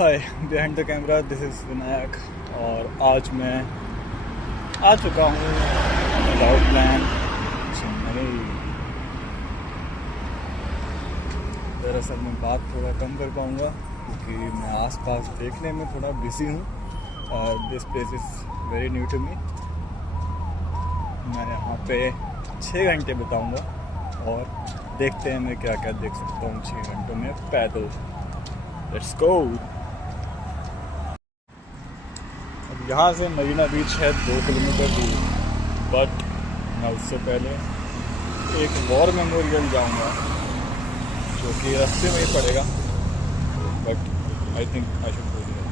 Hi, behind the camera this is Vinayak. और आज मैं आ चुका हूँ विदाउट प्लान चेन्नई। दरअसल मैं बात थोड़ा कम कर पाऊँगा क्योंकि मैं आसपास देखने में थोड़ा बिजी हूँ। This place is very new to me. मैं यहाँ पे 6 घंटे बिताऊँगा और देखते हैं मैं क्या क्या देख सकता हूँ 6 घंटों में पैदल। Let's go. यहाँ से मरीना बीच है 2 किलोमीटर दूर, बट मैं उससे पहले एक वॉर मेमोरियल जाऊँगा जो कि रास्ते में ही पड़ेगा, but I think I should go there.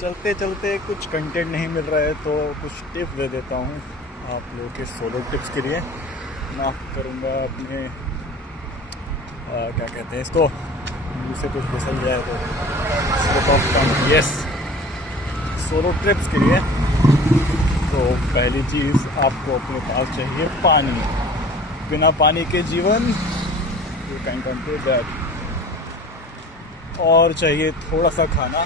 चलते चलते कुछ कंटेंट नहीं मिल रहा है तो कुछ टिप्स दे देता हूँ आप लोगों के सोलो टिप्स के लिए। माफ़ करूँगा अपने क्या कहते हैं इसको, मुँह से कुछ फिसल जाए तो slip of tongue. Yes, solo trips के लिए तो पहली चीज़ आपको अपने पास चाहिए पानी। बिना पानी के जीवन, यू कैन कंट्रोल दैट। और चाहिए थोड़ा सा खाना,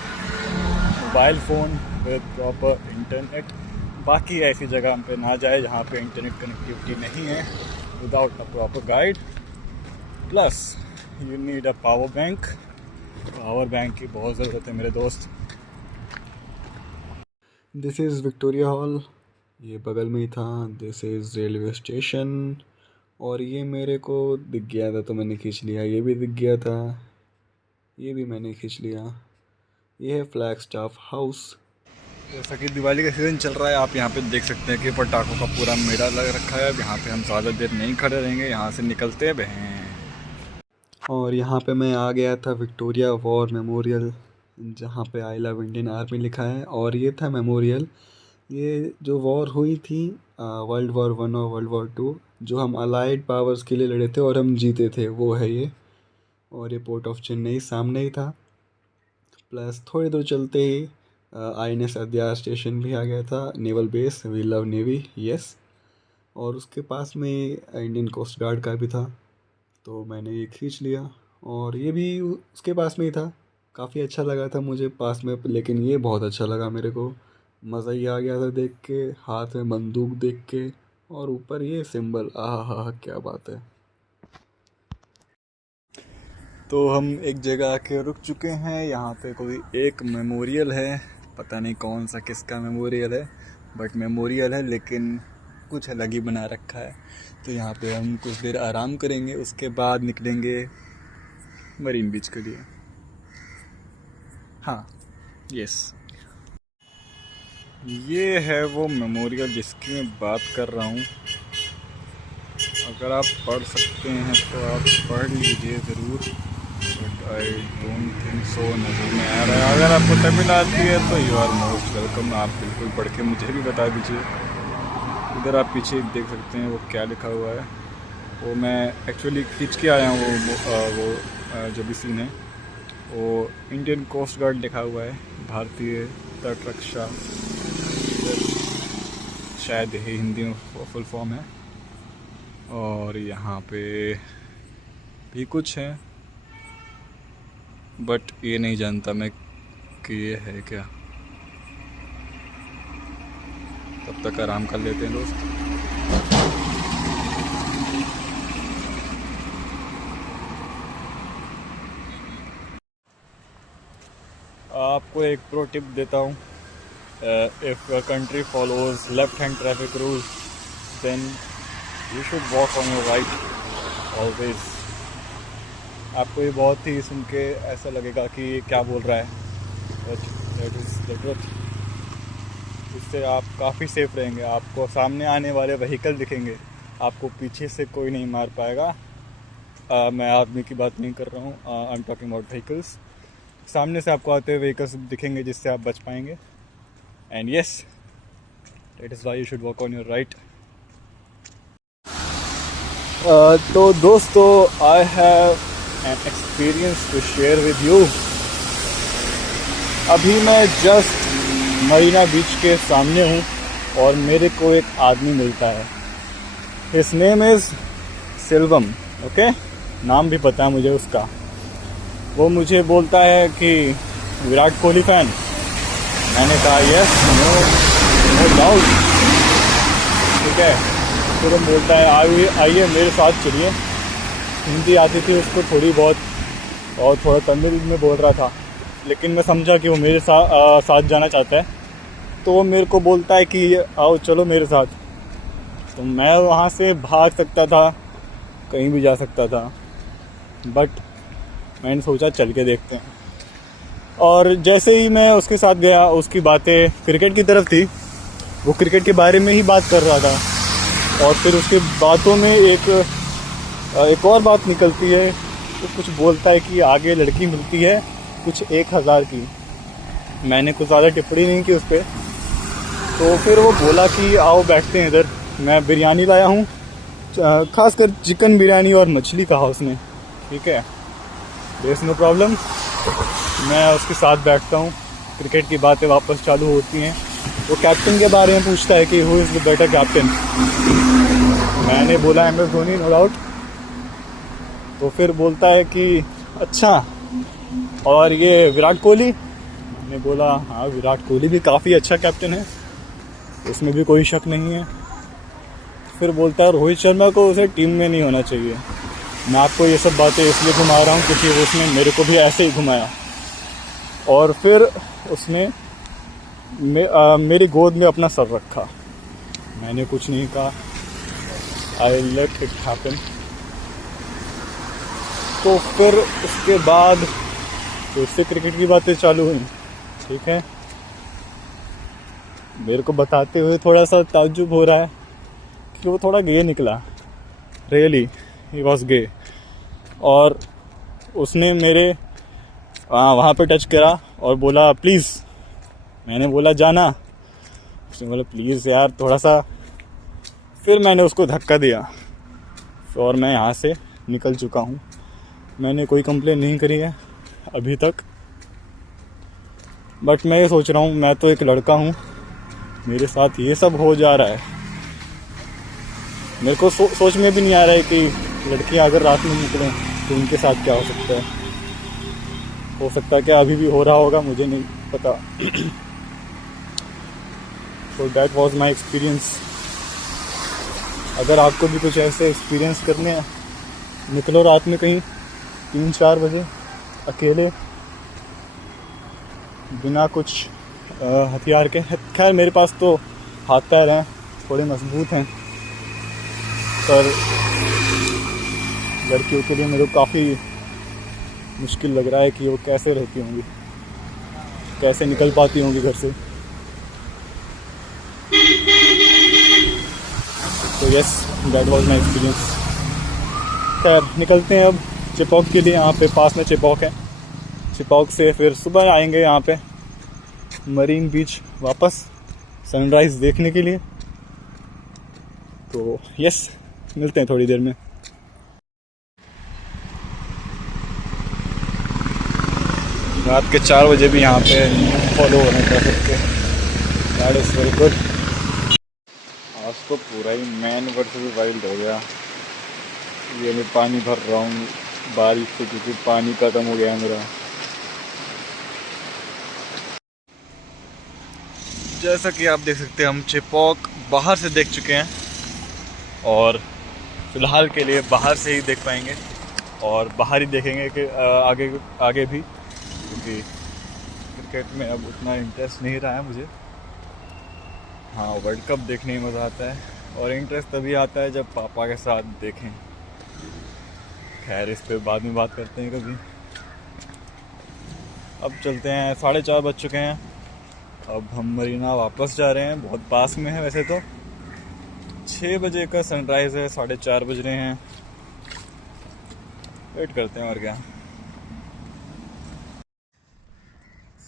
mobile phone with proper internet. बाकी ऐसी जगह पे ना जाए जहाँ पे इंटरनेट कनेक्टिविटी नहीं है without a proper guide. Plus you need a power bank. Power bank की बहुत ज़रूरत है मेरे दोस्त। दिस इज़ विक्टोरिया हॉल, ये बगल में ही था। दिस इज़ रेलवे स्टेशन, और ये मेरे को दिख गया था तो मैंने खींच लिया। ये भी दिख गया था, ये भी मैंने खींच लिया। ये है फ्लैग स्टाफ हाउस। जैसा कि दिवाली का सीज़न चल रहा है, आप यहाँ पे देख सकते हैं कि पटाखों का पूरा मेला लग रखा है। अब यहाँ पे हम ज़्यादा देर नहीं खड़े रहेंगे, यहाँ से निकलते हैं। और यहाँ पे मैं आ गया था विक्टोरिया वॉर मेमोरियल, जहाँ पे आई लव इंडियन आर्मी लिखा है। और ये था मेमोरियल, ये जो वॉर हुई थी वर्ल्ड वॉर 1 और वर्ल्ड वॉर 2, जो हम अलाइड पावर्स के लिए लड़े थे और हम जीते थे, वो है ये। और ये पोर्ट ऑफ चेन्नई सामने ही था। प्लस थोड़ी दूर चलते ही INS अद्यार स्टेशन भी आ गया था, naval base, we love navy, yes. और उसके पास में इंडियन कोस्ट गार्ड का भी था, तो मैंने ये खींच लिया। और ये भी उसके पास में ही था, काफ़ी अच्छा लगा था मुझे पास में, लेकिन ये बहुत अच्छा लगा मेरे को। मज़ा ही आ गया था देख के, हाथ में बंदूक देख के, और ऊपर ये सिंबल, आहा हा, क्या बात है। तो हम एक जगह आके रुक चुके हैं। यहाँ पे कोई एक मेमोरियल है, पता नहीं कौन सा किसका मेमोरियल है, बट मेमोरियल है, लेकिन कुछ अलग ही बना रखा है। तो यहाँ पे हम कुछ देर आराम करेंगे, उसके बाद निकलेंगे मरीन बीच के लिए। हाँ, यस, ये है वो मेमोरियल जिसकी मैं बात कर रहा हूँ। अगर आप पढ़ सकते हैं तो आप पढ़ लीजिए ज़रूर, but I don't think so, नज़र में आ रहा है। अगर आपको तमिल आती है तो यू आर मोस्ट वेलकम, आप बिल्कुल पढ़ के मुझे भी बता दीजिए। इधर आप पीछे देख सकते हैं वो क्या लिखा हुआ है, वो मैं एक्चुअली खींच के आया हूँ। वो जो भी सीन है वो इंडियन कोस्ट गार्ड लिखा हुआ है, भारतीय तट रक्षा, शायद यही हिंदी में फुल फॉर्म है। और यहाँ पे भी कुछ है, बट ये नहीं जानता मैं कि ये है क्या। तब तक आराम कर लेते हैं दोस्त। आपको एक प्रो टिप देता हूँ, if a country follows left hand traffic rules then you should walk on your right always. आपको ये बहुत ही सुन के ऐसा लगेगा कि ये क्या बोल रहा है, but that is the truth. इससे आप काफ़ी सेफ रहेंगे। आपको सामने आने वाले व्हीकल दिखेंगे, आपको पीछे से कोई नहीं मार पाएगा। मैं आदमी की बात नहीं कर रहा हूँ, I am talking about vehicles. सामने से आपको आते हुए व्हीकल्स दिखेंगे जिससे आप बच पाएंगे। And yes, that is why you should walk on your right. तो दोस्तों, I have an experience to share with you. अभी मैं जस्ट मरीना बीच के सामने हूँ और मेरे को एक आदमी मिलता है। हिज नेम इज़ सिल्वम, ओके, नाम भी पता है मुझे उसका। वो मुझे बोलता है कि विराट कोहली फ़ैन। मैंने कहा यस, नो, नो डाउट, ठीक है। फिर वो बोलता है आइए आइए मेरे साथ चलिए। हिंदी आती थी उसको थोड़ी बहुत, और थोड़ा तमिल में बोल रहा था, लेकिन मैं समझा कि वो मेरे साथ जाना चाहता है। तो वो मेरे को बोलता है कि आओ चलो मेरे साथ। तो मैं वहाँ से भाग सकता था, कहीं भी जा सकता था, बट मैंने सोचा चल के देखते हैं। और जैसे ही मैं उसके साथ गया, उसकी बातें क्रिकेट की तरफ थी। वो क्रिकेट के बारे में ही बात कर रहा था, और फिर उसके बातों में एक और बात निकलती है। तो कुछ बोलता है कि आगे लड़की मिलती है कुछ 1000 की। मैंने कुछ ज़्यादा टिप्पणी नहीं की उस पर। तो फिर वो बोला कि आओ बैठते हैं इधर, मैं बिरयानी लाया हूँ, खासकर चिकन बिरयानी और मछली कहा उसने, ठीक है, देयर नो प्रॉब्लम। मैं उसके साथ बैठता हूँ, क्रिकेट की बातें वापस चालू होती हैं। वो कैप्टन के बारे में पूछता है कि who is the better captain. मैंने बोला MS धोनी, नो डाउट। तो फिर बोलता है कि अच्छा, और ये विराट कोहली। मैंने बोला हाँ, विराट कोहली भी काफ़ी अच्छा कैप्टन है, उसमें भी कोई शक नहीं है। फिर बोलता है रोहित शर्मा को उसे टीम में नहीं होना चाहिए। मैं आपको ये सब बातें इसलिए घुमा रहा हूँ क्योंकि उसने मेरे को भी ऐसे ही घुमाया। और फिर उसने मेरी गोद में अपना सर रखा। मैंने कुछ नहीं कहा, आई लेट इट हैपन। तो फिर उसके बाद फिर से क्रिकेट की बातें चालू हुई, ठीक है। मेरे को बताते हुए थोड़ा सा ताज्जुब हो रहा है कि वो थोड़ा गे निकला, रियली ही वॉज गे। और उसने मेरे वहाँ पे टच करा और बोला प्लीज़। मैंने बोला जाना। उसने बोला प्लीज़ यार थोड़ा सा। फिर मैंने उसको धक्का दिया और मैं यहाँ से निकल चुका हूँ। मैंने कोई कंप्लेन नहीं करी है अभी तक, बट मैं ये सोच रहा हूँ मैं तो एक लड़का हूँ, मेरे साथ ये सब हो जा रहा है। मेरे को सोच में भी नहीं आ रहा है कि लड़कियाँ अगर रात में निकलें तो उनके साथ क्या हो सकता है। हो सकता है क्या अभी भी हो रहा होगा, मुझे नहीं पता। तो दैट वाज माय एक्सपीरियंस। अगर आपको भी कुछ ऐसे एक्सपीरियंस करने हैं, निकलो रात में कहीं 3-4 बजे अकेले, बिना कुछ हथियार के। खैर मेरे पास तो हाथ पैर हैं, थोड़े मजबूत हैं, पर लड़कियों के लिए मेरे को काफ़ी मुश्किल लग रहा है कि वो कैसे रहती होंगी, कैसे निकल पाती होंगी घर से। तो yes, that was my experience. खैर निकलते हैं अब चिपौक के लिए। यहाँ पे पास में चिपौक है, चिपौक से फिर सुबह आएंगे यहाँ पे मरीन बीच वापस सनराइज़ देखने के लिए। तो यस, मिलते हैं थोड़ी देर में। रात के 4 बजे भी यहाँ पे फॉलो हो रहे हैं ट्रैफिक के। That is very good. आज तो पूरा ही मैन वर्सेस वाइल्ड हो गया। ये मैं पानी भर रहा हूँ बारिश से क्योंकि पानी ख़त्म हो गया मेरा। जैसा कि आप देख सकते हैं हम चिपौक बाहर से देख चुके हैं, और फ़िलहाल के लिए बाहर से ही देख पाएंगे, और बाहर ही देखेंगे कि आगे आगे भी, क्योंकि क्रिकेट में अब उतना इंटरेस्ट नहीं रहा है मुझे। हाँ, वर्ल्ड कप देखने में मज़ा आता है, और इंटरेस्ट तभी आता है जब पापा के साथ देखें। खैर इस पे बाद में बात करते हैं कभी। अब चलते हैं, 4:30 बज चुके हैं। अब हम मरीना वापस जा रहे हैं, बहुत पास में है वैसे तो। 6 बजे का सनराइज़ है, 4:30 बज रहे हैं। वेट करते हैं और क्या।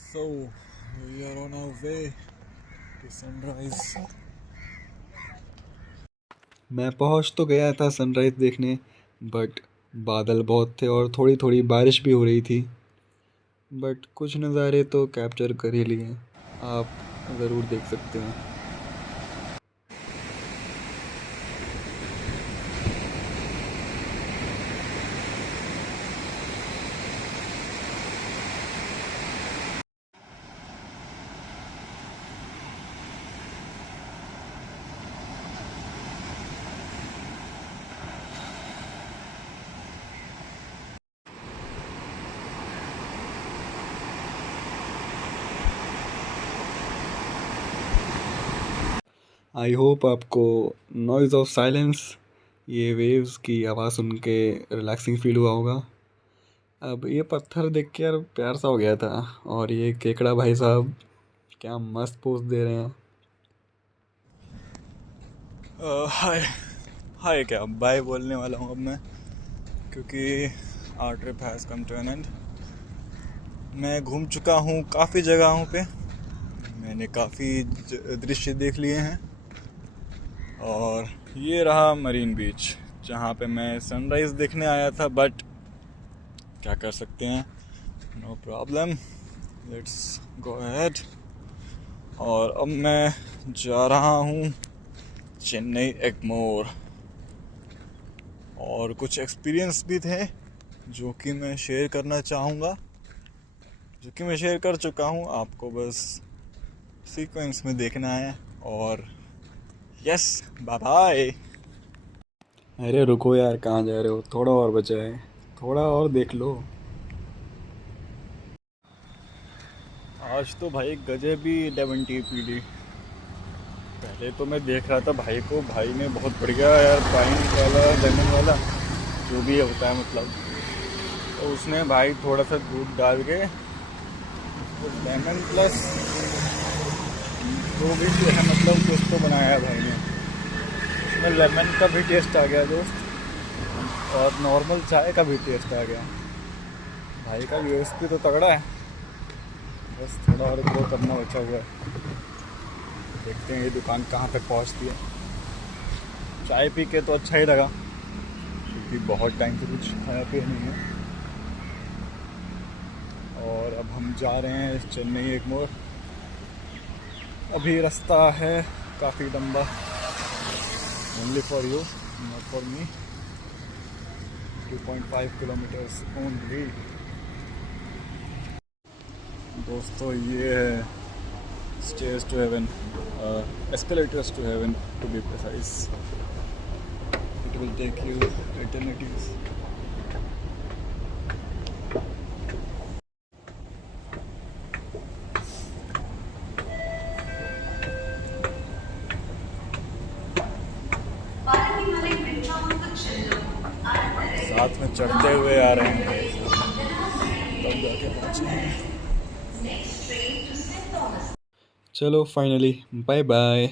So we are on our way to sunrise. मैं पहुंच तो गया था सनराइज़ देखने, बट बादल बहुत थे और थोड़ी थोड़ी बारिश भी हो रही थी। बट कुछ नज़ारे तो कैप्चर कर ही लिए, आप ज़रूर देख सकते हैं। आई होप आपको नॉइज़ ऑफ साइलेंस, ये वेव्स की आवाज़ सुन के रिलैक्सिंग फील हुआ होगा। अब ये पत्थर देख के यार प्यार सा हो गया था। और ये केकड़ा भाई साहब क्या मस्त पोज दे रहे हैं। हाय हाय क्या बाय बोलने वाला हूँ अब मैं, क्योंकि our trip has come to an end. मैं घूम चुका हूँ काफ़ी जगहों पे, मैंने काफ़ी दृश्य देख लिए हैं, और ये रहा मरीन बीच जहाँ पे मैं सनराइज़ देखने आया था, बट क्या कर सकते हैं, no problem, let's go ahead. और अब मैं जा रहा हूँ चेन्नई एगमोर, और कुछ एक्सपीरियंस भी थे जो कि मैं शेयर करना चाहूँगा, जो कि मैं शेयर कर चुका हूँ, आपको बस सीक्वेंस में देखना है। और यस, बाय बाय। अरे रुको यार, कहाँ जा रहे हो? थोड़ा और बचा है, थोड़ा और देख लो। आज तो भाई गजबी लेमन टी पी ली। पहले तो मैं देख रहा था भाई को, भाई ने बहुत बढ़िया यार पाइन वाला लेमन वाला जो भी होता है मतलब, तो उसने भाई थोड़ा सा दूध डाल के लेमन प्लस जो भी है मतलब कुछ तो बनाया भाई ने, उसमें लेमन का भी टेस्ट आ गया दोस्त, और नॉर्मल चाय का भी टेस्ट आ गया। भाई का यूएसपी तो तगड़ा है, बस थोड़ा और ग्रो करना बचा हुआ है। देखते हैं ये दुकान कहाँ तक पहुँचती है। चाय पी के तो अच्छा ही लगा, क्योंकि बहुत टाइम से कुछ खाया पिया नहीं है। और अब हम जा रहे हैं चेन्नई एगमोर। अभी रास्ता है काफ़ी लंबा, only for you not for me, 2.5 kilometres only. दोस्तों ये है stairs to heaven, escalators to heaven to be precise. It will take you eternities. साथ में चढ़ते हुए आ रहे हैं भाई साहब, तब जाके पहुँचे हैं। चलो फाइनली बाय बाय।